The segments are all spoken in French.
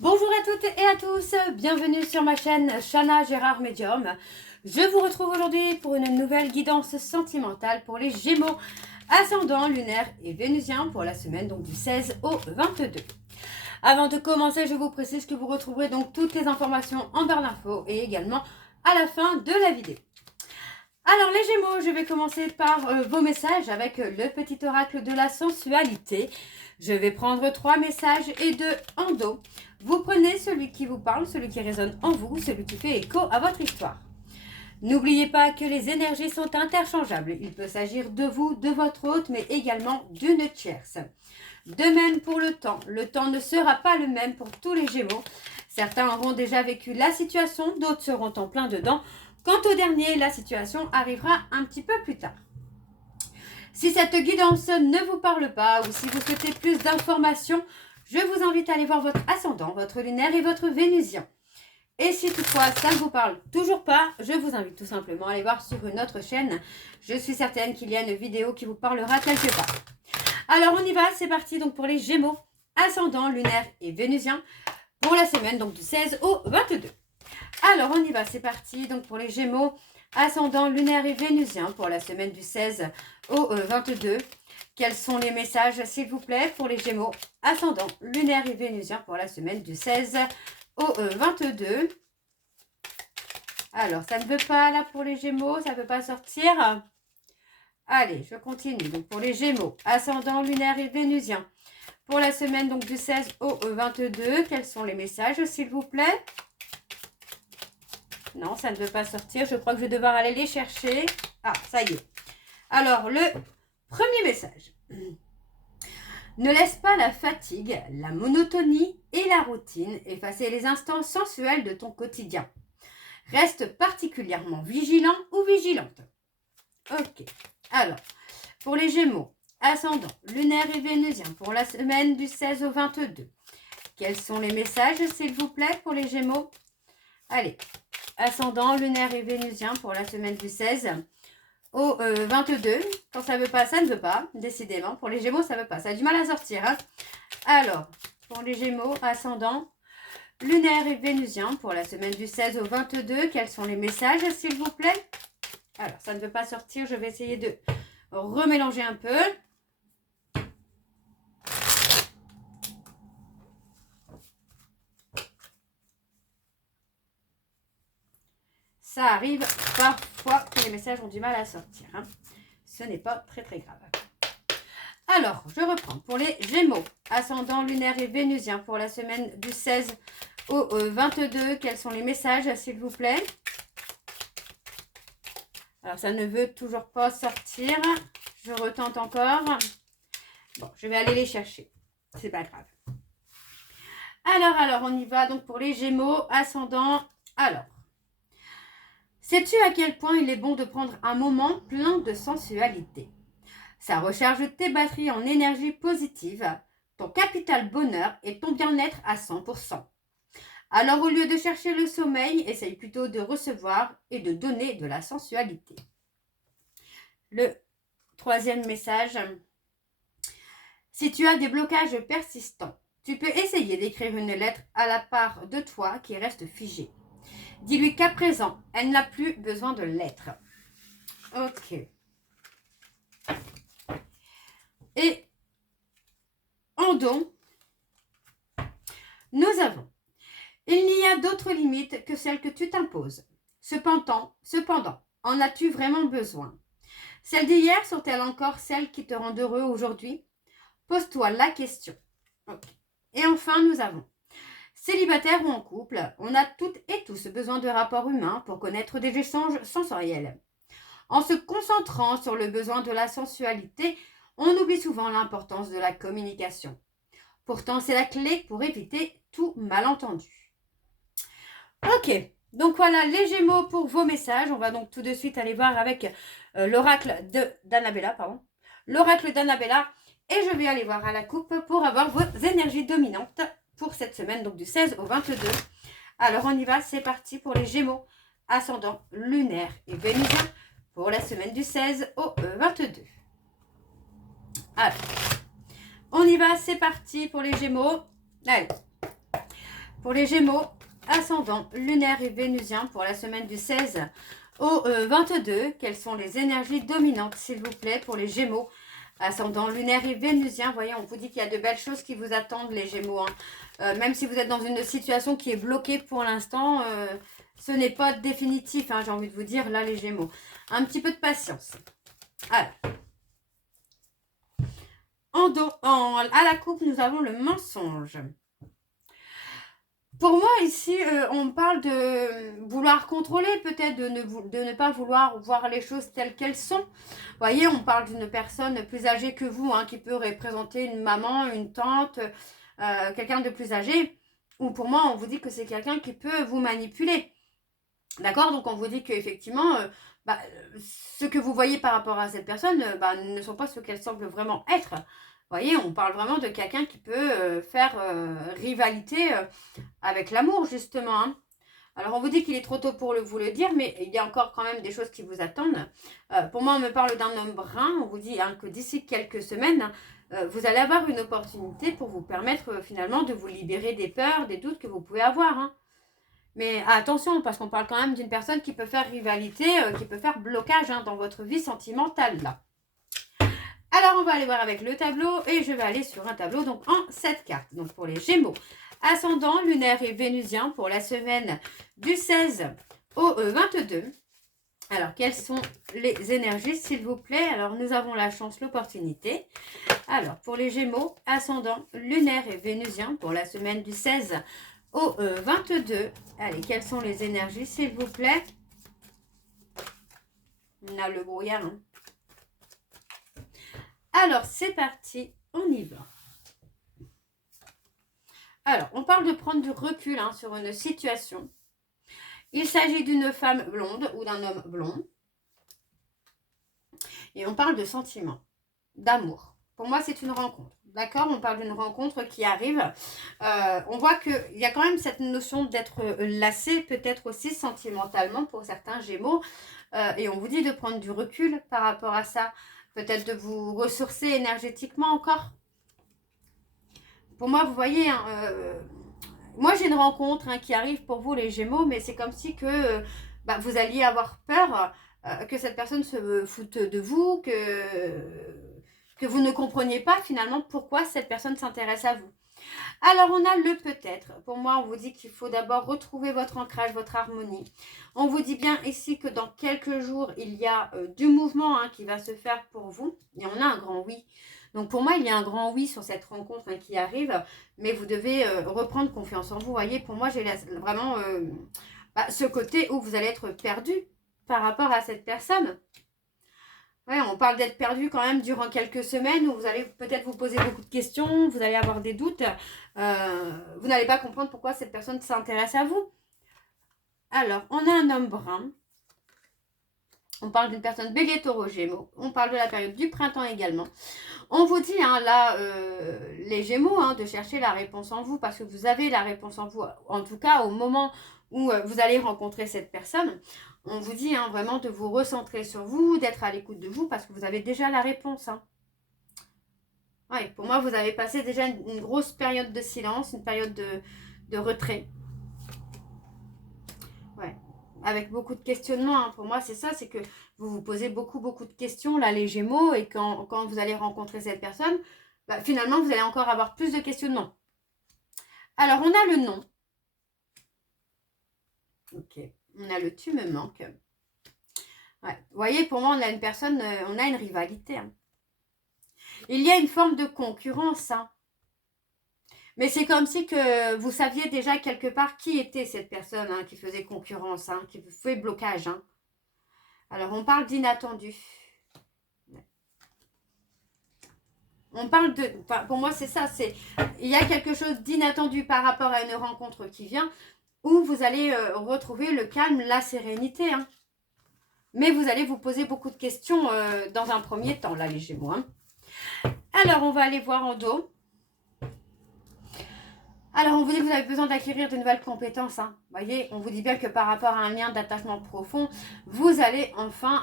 Bonjour à toutes et à tous, bienvenue sur ma chaîne Chana Gérard Medium. Je vous retrouve aujourd'hui pour une nouvelle guidance sentimentale pour les Gémeaux, ascendant lunaire et vénusien pour la semaine donc du 16 au 22. Avant de commencer, je vous précise que vous retrouverez donc toutes les informations en barre d'infos et également à la fin de la vidéo. Alors les Gémeaux, je vais commencer par vos messages avec le petit oracle de la sensualité. Je vais prendre 3 messages et 2 en dos. Vous prenez celui qui vous parle, celui qui résonne en vous, celui qui fait écho à votre histoire. N'oubliez pas que les énergies sont interchangeables. Il peut s'agir de vous, de votre hôte, mais également d'une tierce. De même pour le temps. Le temps ne sera pas le même pour tous les Gémeaux. Certains auront déjà vécu la situation, d'autres seront en plein dedans. Quant au dernier, la situation arrivera un petit peu plus tard. Si cette guidance ne vous parle pas ou si vous souhaitez plus d'informations, je vous invite à aller voir votre ascendant, votre lunaire et votre vénusien. Et si toutefois ça ne vous parle toujours pas, je vous invite tout simplement à aller voir sur une autre chaîne. Je suis certaine qu'il y a une vidéo qui vous parlera quelque part. Alors on y va, c'est parti donc pour les Gémeaux, ascendant, lunaire et vénusien pour la semaine donc du 16 au 22. Alors on y va, c'est parti donc pour les Gémeaux, ascendant, lunaire et vénusien pour la semaine du 16 au 22. Quels sont les messages s'il vous plaît pour les Gémeaux, ascendant, lunaire et vénusien pour la semaine du 16 au 22. Alors ça ne veut pas là pour les Gémeaux, ça ne veut pas sortir. Allez, je continue. Donc pour les Gémeaux, ascendant, lunaire et vénusien pour la semaine donc du 16 au 22. Quels sont les messages s'il vous plaît? Non, ça ne veut pas sortir. Je crois que je vais devoir aller les chercher. Ah, ça y est. Alors, le premier message. Ne laisse pas la fatigue, la monotonie et la routine effacer les instants sensuels de ton quotidien. Reste particulièrement vigilant ou vigilante. Ok. Alors, pour les Gémeaux, ascendant, lunaire et vénusien pour la semaine du 16 au 22. Quels sont les messages, s'il vous plaît, pour les Gémeaux? Allez. Ascendant, lunaire et vénusien pour la semaine du 16 au 22. Quand ça veut pas, ça ne veut pas. Décidément, pour les Gémeaux, ça veut pas. Ça a du mal à sortir. Hein. Alors, pour les Gémeaux, ascendant, lunaire et vénusien pour la semaine du 16 au 22. Quels sont les messages, s'il vous plaît? Alors, ça ne veut pas sortir. Je vais essayer de remélanger un peu. Ça arrive parfois que les messages ont du mal à sortir. Hein. Ce n'est pas très grave. Alors, je reprends. Pour les Gémeaux, ascendant, lunaire et vénusien pour la semaine du 16 au 22. Quels sont les messages, s'il vous plaît? Alors, ça ne veut toujours pas sortir. Je retente encore. Bon, je vais aller les chercher. C'est pas grave. Alors, on y va. Donc, pour les Gémeaux, ascendant. Alors, sais-tu à quel point il est bon de prendre un moment plein de sensualité? Ça recharge tes batteries en énergie positive, ton capital bonheur et ton bien-être à 100%. Alors au lieu de chercher le sommeil, essaye plutôt de recevoir et de donner de la sensualité. Le troisième message. Si tu as des blocages persistants, tu peux essayer d'écrire une lettre à la part de toi qui reste figée. Dis-lui qu'à présent, elle n'a plus besoin de l'être. Ok. Et en don, nous avons, il n'y a d'autre limite que celle que tu t'imposes. Cependant, en as-tu vraiment besoin? Celles d'hier sont-elles encore celles qui te rendent heureux aujourd'hui? Pose-toi la question. Okay. Et enfin, nous avons, célibataire ou en couple, on a toutes et tous besoin de rapports humains pour connaître des échanges sensoriels. En se concentrant sur le besoin de la sensualité, on oublie souvent l'importance de la communication. Pourtant, c'est la clé pour éviter tout malentendu. Ok, donc voilà les Gémeaux pour vos messages. On va donc tout de suite aller voir avec l'oracle d'Annabella, l'oracle d'Annabella. Et je vais aller voir à la coupe pour avoir vos énergies dominantes pour cette semaine, donc du 16 au 22. Alors on y va, c'est parti pour les Gémeaux, ascendant, lunaire et vénusien pour la semaine du 16 au 22. Alors, on y va, c'est parti pour les Gémeaux. Allez. Pour les Gémeaux, ascendant lunaire et vénusien pour la semaine du 16 au 22, quelles sont les énergies dominantes, s'il vous plaît, pour les Gémeaux, ascendant lunaire et vénusien? Vous voyez, on vous dit qu'il y a de belles choses qui vous attendent, les Gémeaux. Hein. Même si vous êtes dans une situation qui est bloquée pour l'instant, ce n'est pas définitif, hein, j'ai envie de vous dire, là, les Gémeaux. Un petit peu de patience. Alors, à la coupe, nous avons le mensonge. Pour moi, ici, on parle de vouloir contrôler, peut-être de ne pas vouloir voir les choses telles qu'elles sont. Vous voyez, on parle d'une personne plus âgée que vous, hein, qui peut représenter une maman, une tante, quelqu'un de plus âgé. Ou pour moi, on vous dit que c'est quelqu'un qui peut vous manipuler. D'accord? Donc, on vous dit qu'effectivement, ce que vous voyez par rapport à cette personne ne sont pas ce qu'elle semble vraiment être. Vous voyez, on parle vraiment de quelqu'un qui peut faire rivalité avec l'amour, justement. Hein. Alors, on vous dit qu'il est trop tôt pour vous le dire, mais il y a encore quand même des choses qui vous attendent. Pour moi, on me parle d'un homme brun. On vous dit que d'ici quelques semaines, vous allez avoir une opportunité pour vous permettre finalement de vous libérer des peurs, des doutes que vous pouvez avoir. Hein. Mais attention, parce qu'on parle quand même d'une personne qui peut faire rivalité, qui peut faire blocage dans votre vie sentimentale, là. Alors, on va aller voir avec le tableau et je vais aller sur un tableau donc en 7 cartes. Donc, pour les Gémeaux, ascendant, lunaire et vénusien pour la semaine du 16 au 22. Alors, quelles sont les énergies, s'il vous plaît? Alors, nous avons la chance, l'opportunité. Alors, pour les Gémeaux, ascendant, lunaire et vénusien pour la semaine du 16 au 22. Allez, quelles sont les énergies, s'il vous plaît? On a le brouillard, hein. Alors, c'est parti, on y va. Alors, on parle de prendre du recul sur une situation. Il s'agit d'une femme blonde ou d'un homme blond. Et on parle de sentiments, d'amour. Pour moi, c'est une rencontre. D'accord? On parle d'une rencontre qui arrive. On voit qu'il y a quand même cette notion d'être lassé, peut-être aussi sentimentalement pour certains Gémeaux. Et on vous dit de prendre du recul par rapport à ça. Peut-être de vous ressourcer énergétiquement encore. Pour moi, vous voyez, moi j'ai une rencontre qui arrive pour vous les Gémeaux, mais c'est comme si que vous alliez avoir peur que cette personne se foute de vous, que vous ne compreniez pas finalement pourquoi cette personne s'intéresse à vous. Alors, on a le peut-être. Pour moi, on vous dit qu'il faut d'abord retrouver votre ancrage, votre harmonie. On vous dit bien ici que dans quelques jours, il y a du mouvement qui va se faire pour vous. Et on a un grand oui. Donc, pour moi, il y a un grand oui sur cette rencontre qui arrive. Mais vous devez reprendre confiance en vous. Vous voyez, pour moi, j'ai vraiment ce côté où vous allez être perdu par rapport à cette personne. Ouais, on parle d'être perdu quand même durant quelques semaines où vous allez peut-être vous poser beaucoup de questions, vous allez avoir des doutes, vous n'allez pas comprendre pourquoi cette personne s'intéresse à vous. Alors, on a un homme brun, on parle d'une personne bélier, taureau, gémeaux, on parle de la période du printemps également. On vous dit là, les gémeaux, de chercher la réponse en vous parce que vous avez la réponse en vous, en tout cas au moment où vous allez rencontrer cette personne. On vous dit vraiment de vous recentrer sur vous, d'être à l'écoute de vous parce que vous avez déjà la réponse. Ouais, pour moi, vous avez passé déjà une grosse période de silence, une période de retrait. Ouais, avec beaucoup de questionnements. Pour moi, c'est ça, c'est que vous vous posez beaucoup de questions, là, les Gémeaux, et quand vous allez rencontrer cette personne, finalement, vous allez encore avoir plus de questionnements. Alors, on a le nom. Ok. On a le tu me manques. Ouais. Vous voyez, pour moi, on a une personne, on a une rivalité. Il y a une forme de concurrence. Mais c'est comme si que vous saviez déjà quelque part qui était cette personne qui faisait concurrence, qui fait blocage. Alors, on parle d'inattendu. On parle de... pour moi, c'est ça. Il y a quelque chose d'inattendu par rapport à une rencontre qui vient où vous allez retrouver le calme, la sérénité. Mais vous allez vous poser beaucoup de questions dans un premier temps, là, les Gémeaux. Alors, on va aller voir en dos. Alors, on vous dit que vous avez besoin d'acquérir de nouvelles compétences. Hein. Vous voyez, on vous dit bien que par rapport à un lien d'attachement profond, vous allez enfin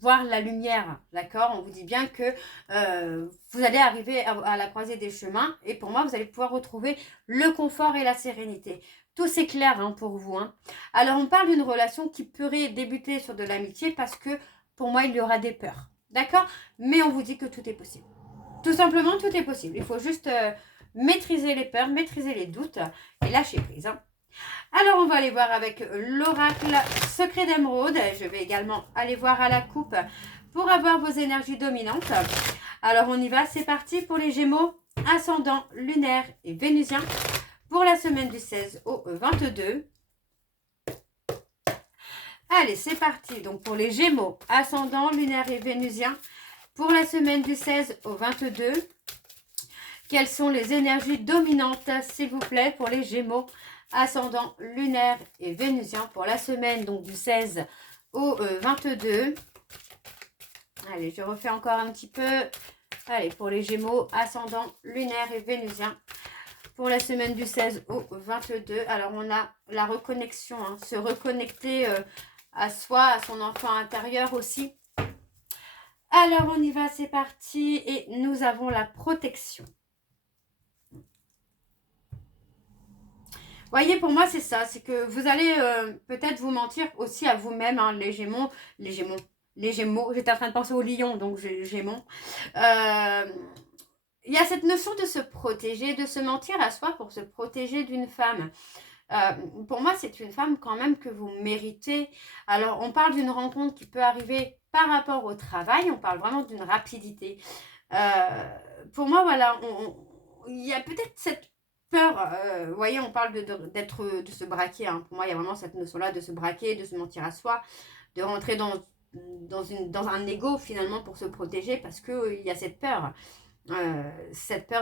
voir la lumière. D'accord? On vous dit bien que vous allez arriver à la croisée des chemins. Et pour moi, vous allez pouvoir retrouver le confort et la sérénité. Tout s'éclaire hein, pour vous. Hein. Alors, on parle d'une relation qui pourrait débuter sur de l'amitié parce que pour moi, il y aura des peurs. D'accord? Mais on vous dit que tout est possible. Tout simplement, tout est possible. Il faut juste maîtriser les peurs, maîtriser les doutes et lâcher prise. Hein. Alors, on va aller voir avec l'oracle secret d'émeraude. Je vais également aller voir à la coupe pour avoir vos énergies dominantes. Alors, on y va. C'est parti pour les Gémeaux, ascendant, lunaire et vénusien pour la semaine du 16 au 22. Allez, c'est parti. Donc, pour les Gémeaux, ascendant, lunaire et vénusien pour la semaine du 16 au 22. Quelles sont les énergies dominantes, s'il vous plaît, pour les Gémeaux, ascendant, lunaire et vénusien pour la semaine donc du 16 au 22. Allez, je refais encore un petit peu. Allez, pour les Gémeaux, ascendant, lunaire et vénusien pour la semaine du 16 au 22. Alors, on a la reconnexion, hein, se reconnecter à soi, à son enfant intérieur aussi. Alors, on y va, c'est parti. Et nous avons la protection. Voyez, pour moi, c'est ça. C'est que vous allez peut-être vous mentir aussi à vous-même, hein, les Gémeaux. J'étais en train de penser au lion, donc Gémeaux. Il y a cette notion de se protéger, de se mentir à soi pour se protéger d'une femme. Pour moi, c'est une femme quand même que vous méritez. Alors, on parle d'une rencontre qui peut arriver par rapport au travail. On parle vraiment d'une rapidité. Pour moi, voilà, il y a peut-être cette peur. Vous voyez, on parle de se braquer. Hein. Pour moi, il y a vraiment cette notion-là de se braquer, de se mentir à soi, de rentrer dans un ego finalement pour se protéger parce qu'il y a cette peur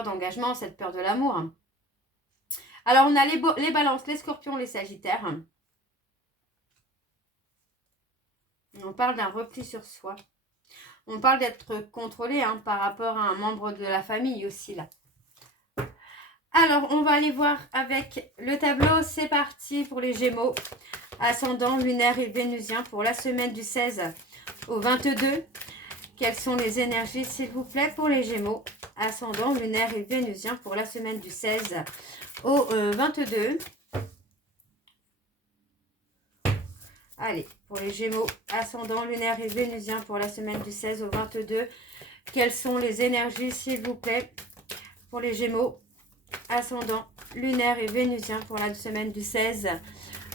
d'engagement, cette peur de l'amour. Alors, on a les balances, les scorpions, les sagittaires. On parle d'un repli sur soi. On parle d'être contrôlé hein, par rapport à un membre de la famille aussi, là. Alors, on va aller voir avec le tableau. C'est parti pour les Gémeaux. Ascendant, lunaire et vénusien pour la semaine du 16 au 22. Quelles sont les énergies, s'il vous plaît, pour les Gémeaux? Ascendant, lunaire et vénusien pour la semaine du 16 au 22. Allez, pour les Gémeaux, ascendant, lunaire et vénusien pour la semaine du 16 au 22. Quelles sont les énergies, s'il vous plaît, pour les Gémeaux? Ascendant, lunaire et vénusien pour la semaine du 16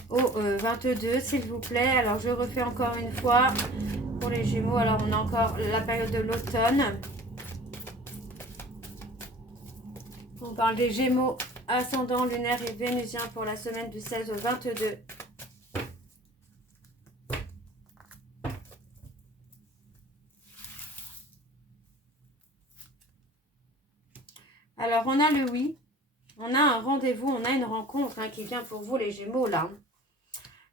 au 22, s'il vous plaît. Alors, je refais encore une fois pour les Gémeaux. Alors, on a encore la période de l'automne. On parle des Gémeaux, ascendant, lunaire et vénusien pour la semaine du 16 au 22. Alors, on a le oui. On a un rendez-vous, on a une rencontre hein, qui vient pour vous, les Gémeaux, là.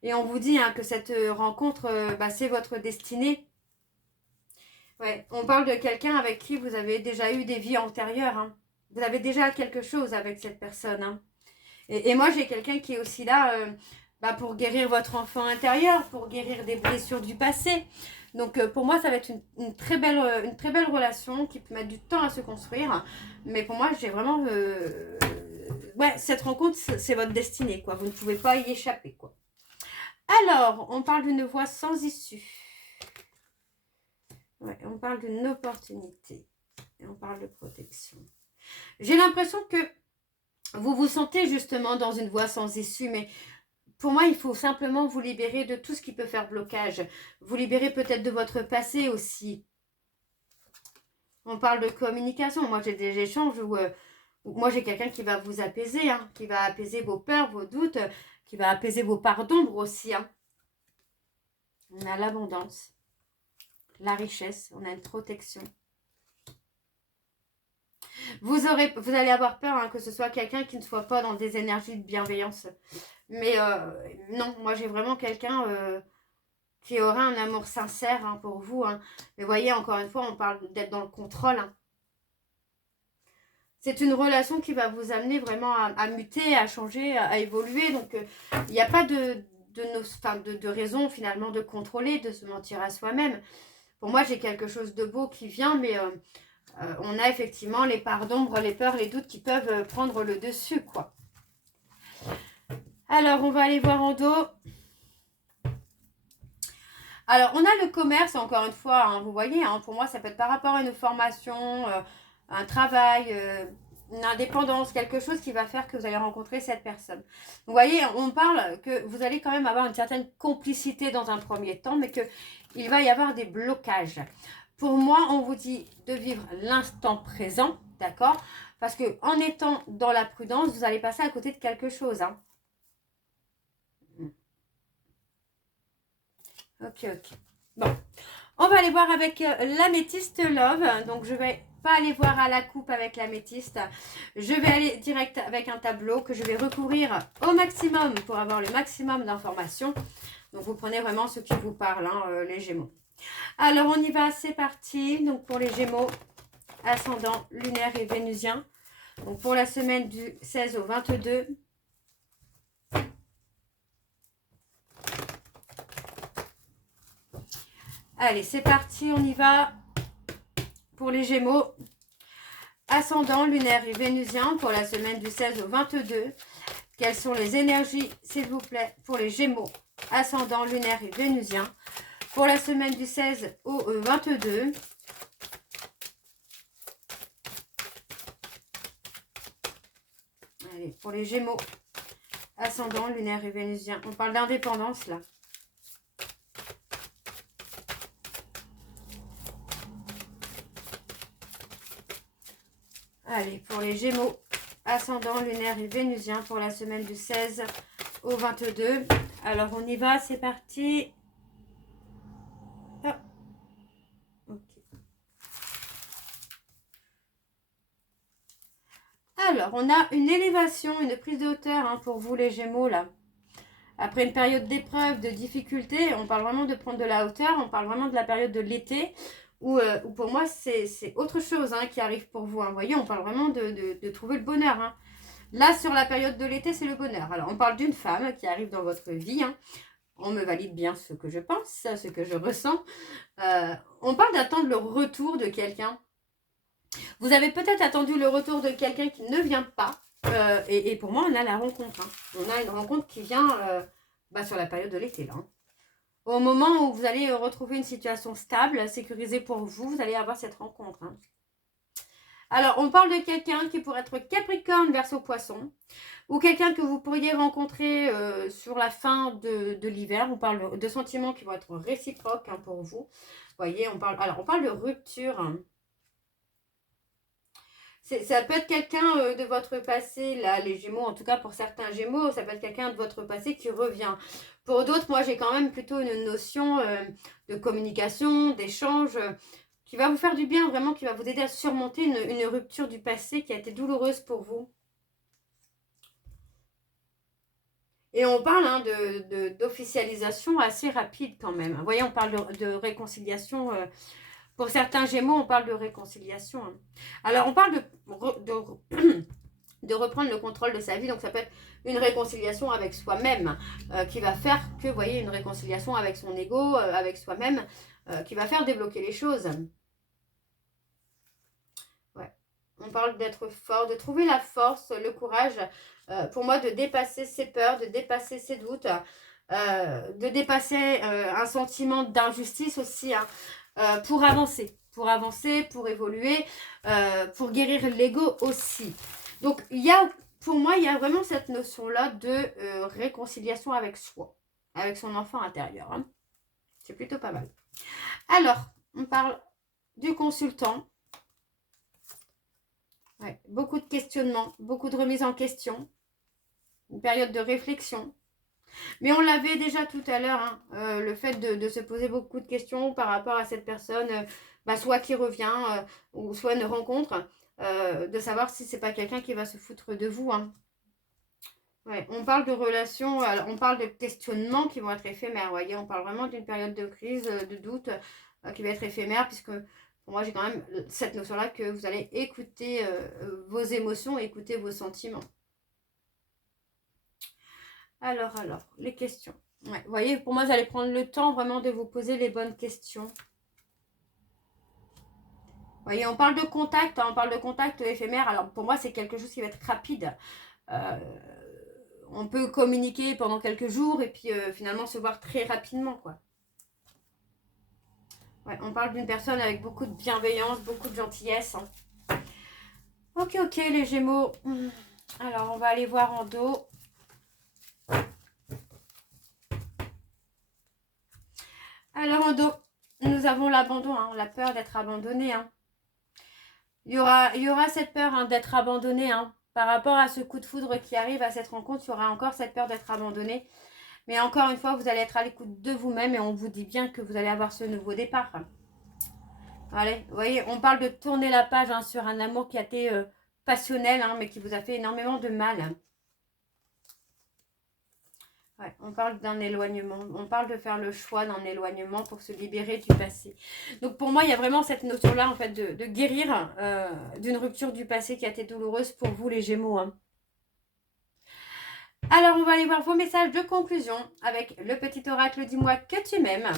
Et on vous dit hein, que cette rencontre, c'est votre destinée. Ouais, on parle de quelqu'un avec qui vous avez déjà eu des vies antérieures. Hein. Vous avez déjà quelque chose avec cette personne. Hein. Et moi, j'ai quelqu'un qui est aussi là pour guérir votre enfant intérieur, pour guérir des blessures du passé. Donc, pour moi, ça va être une très belle relation qui peut mettre du temps à se construire. Mais pour moi, j'ai vraiment... cette rencontre, c'est votre destinée, quoi. Vous ne pouvez pas y échapper, quoi. Alors, on parle d'une voie sans issue. Ouais, on parle d'une opportunité. Et on parle de protection. J'ai l'impression que vous vous sentez justement dans une voie sans issue, mais pour moi, il faut simplement vous libérer de tout ce qui peut faire blocage. Vous libérer peut-être de votre passé aussi. On parle de communication. Moi, j'ai des échanges où moi, j'ai quelqu'un qui va vous apaiser, hein, qui va apaiser vos peurs, vos doutes, qui va apaiser vos parts d'ombre aussi. Hein. On a l'abondance, la richesse, on a une protection. Vous allez avoir peur hein, que ce soit quelqu'un qui ne soit pas dans des énergies de bienveillance. Mais non, moi j'ai vraiment quelqu'un qui aura un amour sincère hein, pour vous. Hein. Mais voyez, encore une fois, on parle d'être dans le contrôle. Hein. c'est une relation qui va vous amener vraiment à muter, à changer, à évoluer. Donc, il n'y a pas de raison finalement de contrôler, de se mentir à soi-même. Pour moi, j'ai quelque chose de beau qui vient, mais on a effectivement les parts d'ombre, les peurs, les doutes qui peuvent prendre le dessus, quoi. Alors, on va aller voir en dos. Alors, on a le commerce, encore une fois, hein, vous voyez, hein, pour moi, ça peut être par rapport à une formation, un travail, une indépendance, quelque chose qui va faire que vous allez rencontrer cette personne. Vous voyez, on parle que vous allez quand même avoir une certaine complicité dans un premier temps, mais qu'il va y avoir des blocages. Pour moi, on vous dit de vivre l'instant présent, d'accord? Parce qu'en étant dans la prudence, vous allez passer à côté de quelque chose, hein. Ok. Bon, on va aller voir avec l'améthyste Love. Donc, je vais pas aller voir à la coupe avec l'améthyste. Je vais aller direct avec un tableau que je vais recouvrir au maximum pour avoir le maximum d'informations. Donc, vous prenez vraiment ce qui vous parle, hein, les Gémeaux. Alors, on y va, c'est parti. Donc, pour les Gémeaux, ascendant, lunaire et vénusien. Donc, pour la semaine du 16 au 22. Allez, c'est parti, on y va. Pour les Gémeaux, ascendant, lunaire et vénusien, pour la semaine du 16 au 22. Quelles sont les énergies, s'il vous plaît, pour les Gémeaux, ascendant, lunaire et vénusien, pour la semaine du 16 au 22. Allez, pour les Gémeaux, ascendant, lunaire et vénusien. On parle d'indépendance, là. Allez, pour les Gémeaux, ascendant, lunaire et vénusien, pour la semaine du 16 au 22. Alors, on y va, c'est parti. Ah. Ok. Alors, on a une élévation, une prise de hauteur, hein, pour vous les Gémeaux, là. Après une période d'épreuve, de difficulté, on parle vraiment de prendre de la hauteur, on parle vraiment de la période de l'été, où pour moi, c'est autre chose, hein, qui arrive pour vous. Hein. Vous voyez, on parle vraiment de trouver le bonheur. Hein. Là, sur la période de l'été, c'est le bonheur. Alors, on parle d'une femme qui arrive dans votre vie. Hein. On me valide bien ce que je pense, ce que je ressens. On parle d'attendre le retour de quelqu'un. Vous avez peut-être attendu le retour de quelqu'un qui ne vient pas. Et pour moi, on a la rencontre. Hein. On a une rencontre qui vient sur la période de l'été. Là. Hein. Au moment où vous allez retrouver une situation stable, sécurisée pour vous, vous allez avoir cette rencontre. Hein. Alors, on parle de quelqu'un qui pourrait être Capricorne, Verseau, Poisson, ou quelqu'un que vous pourriez rencontrer sur la fin de l'hiver. On parle de sentiments qui vont être réciproques, hein, pour vous. Vous voyez, on parle de rupture. Hein. Ça peut être quelqu'un de votre passé, là, les Gémeaux, en tout cas pour certains Gémeaux, ça peut être quelqu'un de votre passé qui revient. Pour d'autres, moi, j'ai quand même plutôt une notion de communication, d'échange, qui va vous faire du bien, vraiment, qui va vous aider à surmonter une rupture du passé qui a été douloureuse pour vous. Et on parle hein, d'officialisation assez rapide quand même. Vous voyez, on parle de réconciliation. Pour certains Gémeaux, on parle de réconciliation. Hein. Alors, on parle de reprendre le contrôle de sa vie. Donc, ça peut être une réconciliation avec soi-même qui va faire que, vous voyez, une réconciliation avec son ego, avec soi-même, qui va faire débloquer les choses. Ouais. On parle d'être fort, de trouver la force, le courage, pour moi, de dépasser ses peurs, de dépasser ses doutes, de dépasser un sentiment d'injustice aussi, hein, pour avancer, pour évoluer, pour guérir l'ego aussi. Donc, pour moi, il y a vraiment cette notion-là de réconciliation avec soi, avec son enfant intérieur. Hein. C'est plutôt pas mal. Alors, on parle du consultant. Ouais, beaucoup de questionnements, beaucoup de remises en question, une période de réflexion. Mais on l'avait déjà tout à l'heure, hein, le fait de se poser beaucoup de questions par rapport à cette personne, soit qui revient, ou soit une rencontre, de savoir si c'est pas quelqu'un qui va se foutre de vous. Hein. Ouais, on parle de relations, on parle de questionnements qui vont être éphémères, voyez, on parle vraiment d'une période de crise, de doute, qui va être éphémère, puisque Pour moi, j'ai quand même cette notion-là que vous allez écouter vos émotions, écouter vos sentiments. Alors, les questions. Ouais, vous voyez, pour moi, vous allez prendre le temps vraiment de vous poser les bonnes questions. Vous voyez, on parle de contact, hein, on parle de contact éphémère. Alors, pour moi, c'est quelque chose qui va être rapide. On peut communiquer pendant quelques jours et puis finalement se voir très rapidement, quoi. Ouais, on parle d'une personne avec beaucoup de bienveillance, beaucoup de gentillesse. Hein. Ok, les Gémeaux. Alors, on va aller voir en dos. Alors, en dos, nous avons l'abandon, hein, la peur d'être abandonné. Hein. Il y aura cette peur hein, d'être abandonné. Hein. Par rapport à ce coup de foudre qui arrive à cette rencontre, il y aura encore cette peur d'être abandonné. Mais encore une fois, vous allez être à l'écoute de vous-même et on vous dit bien que vous allez avoir ce nouveau départ. Allez, vous voyez, on parle de tourner la page hein, sur un amour qui a été passionnel, hein, mais qui vous a fait énormément de mal. Ouais, on parle d'un éloignement. On parle de faire le choix d'un éloignement pour se libérer du passé. Donc pour moi, il y a vraiment cette notion-là en fait de guérir d'une rupture du passé qui a été douloureuse pour vous les Gémeaux. Hein. Alors, on va aller voir vos messages de conclusion avec le petit oracle Dis-moi que tu m'aimes.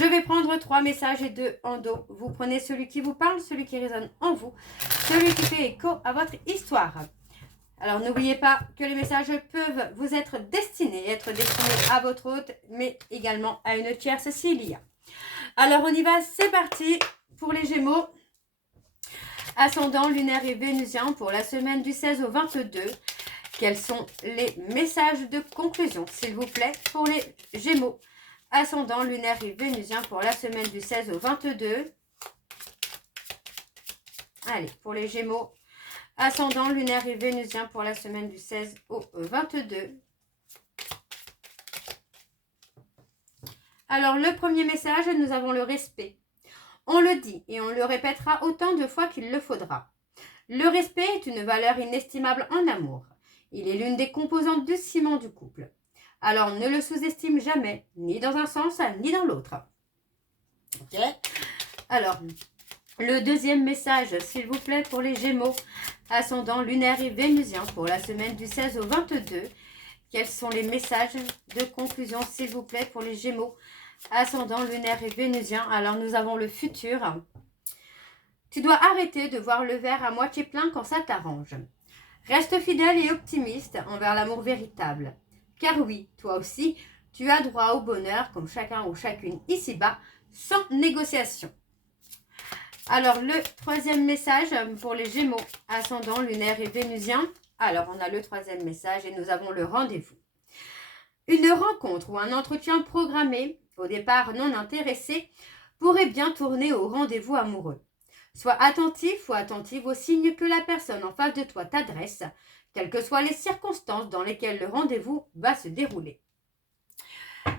Je vais prendre 3 messages et 2 en dos. Vous prenez celui qui vous parle, celui qui résonne en vous, celui qui fait écho à votre histoire. Alors, n'oubliez pas que les messages peuvent vous être destinés à votre hôte, mais également à une tierce s'il y a. Alors, on y va, c'est parti pour les Gémeaux. Ascendant lunaire et vénusien pour la semaine du 16 au 22. Quels sont les messages de conclusion, s'il vous plaît, pour les Gémeaux? Ascendant lunaire et vénusien pour la semaine du 16 au 22. Allez, pour les Gémeaux. Ascendant lunaire et vénusien pour la semaine du 16 au 22. Alors, le premier message, nous avons le respect. On le dit et on le répétera autant de fois qu'il le faudra. Le respect est une valeur inestimable en amour. Il est l'une des composantes du ciment du couple. Alors, ne le sous-estime jamais, ni dans un sens, ni dans l'autre. Ok. Alors, le deuxième message, s'il vous plaît, pour les Gémeaux, ascendant lunaire et vénusien pour la semaine du 16 au 22. Quels sont les messages de conclusion, s'il vous plaît, pour les Gémeaux, ascendant lunaire et vénusien? Alors, nous avons le futur. Tu dois arrêter de voir le verre à moitié plein quand ça t'arrange. Reste fidèle et optimiste envers l'amour véritable. Car oui, toi aussi, tu as droit au bonheur comme chacun ou chacune ici-bas, sans négociation. Alors, le troisième message pour les Gémeaux, ascendant lunaire et vénusien. Alors, on a le troisième message et nous avons le rendez-vous. Une rencontre ou un entretien programmé, au départ non intéressé, pourrait bien tourner au rendez-vous amoureux. Sois attentif ou attentive aux signes que la personne en face de toi t'adresse, quelles que soient les circonstances dans lesquelles le rendez-vous va se dérouler.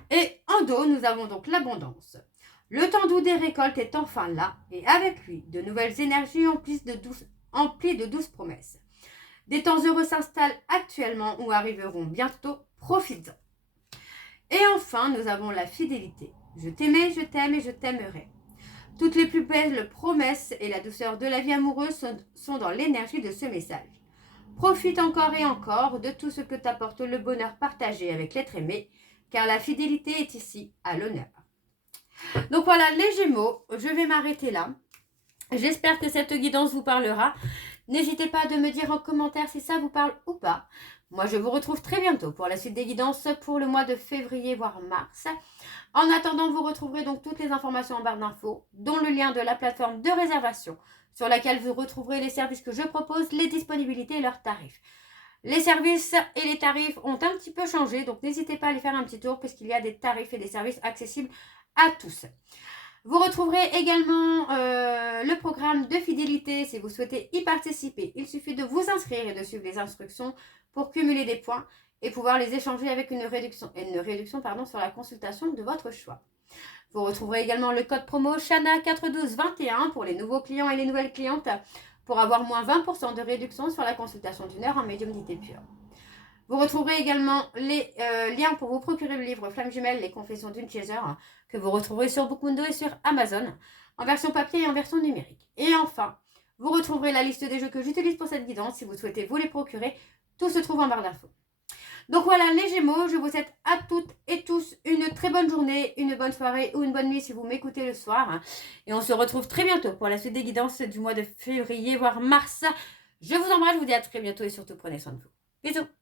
Et en dos, nous avons donc l'abondance. Le temps doux des récoltes est enfin là, et avec lui, de nouvelles énergies emplies de douces promesses. Des temps heureux s'installent actuellement ou arriveront bientôt, profites-en. Et enfin, nous avons la fidélité. Je t'aimais, je t'aime et je t'aimerai. Toutes les plus belles promesses et la douceur de la vie amoureuse sont dans l'énergie de ce message. Profite encore et encore de tout ce que t'apporte le bonheur partagé avec l'être aimé, car la fidélité est ici à l'honneur. Donc voilà, les Gémeaux, je vais m'arrêter là. J'espère que cette guidance vous parlera. N'hésitez pas à me dire en commentaire si ça vous parle ou pas. Moi, je vous retrouve très bientôt pour la suite des guidances pour le mois de février, voire mars. En attendant, vous retrouverez donc toutes les informations en barre d'infos, dont le lien de la plateforme de réservation sur laquelle vous retrouverez les services que je propose, les disponibilités et leurs tarifs. Les services et les tarifs ont un petit peu changé, donc n'hésitez pas à aller faire un petit tour puisqu'il y a des tarifs et des services accessibles à tous. Vous retrouverez également le programme de fidélité si vous souhaitez y participer. Il suffit de vous inscrire et de suivre les instructions pour cumuler des points et pouvoir les échanger avec une réduction sur la consultation de votre choix. Vous retrouverez également le code promo Shana41221 pour les nouveaux clients et les nouvelles clientes pour avoir moins 20% de réduction sur la consultation d'une heure en médiumnité pure. Vous retrouverez également les liens pour vous procurer le livre Flamme Jumelle, les confessions d'une chaser, que vous retrouverez sur Bookundo et sur Amazon. en version papier et en version numérique. Et enfin, vous retrouverez la liste des jeux que j'utilise pour cette guidance. Si vous souhaitez vous les procurer, tout se trouve en barre d'infos. Donc voilà les Gémeaux, je vous souhaite à toutes et tous une très bonne journée, une bonne soirée ou une bonne nuit si vous m'écoutez le soir. Et on se retrouve très bientôt pour la suite des guidances du mois de février, voire mars. Je vous embrasse, je vous dis à très bientôt et surtout prenez soin de vous. Bisous.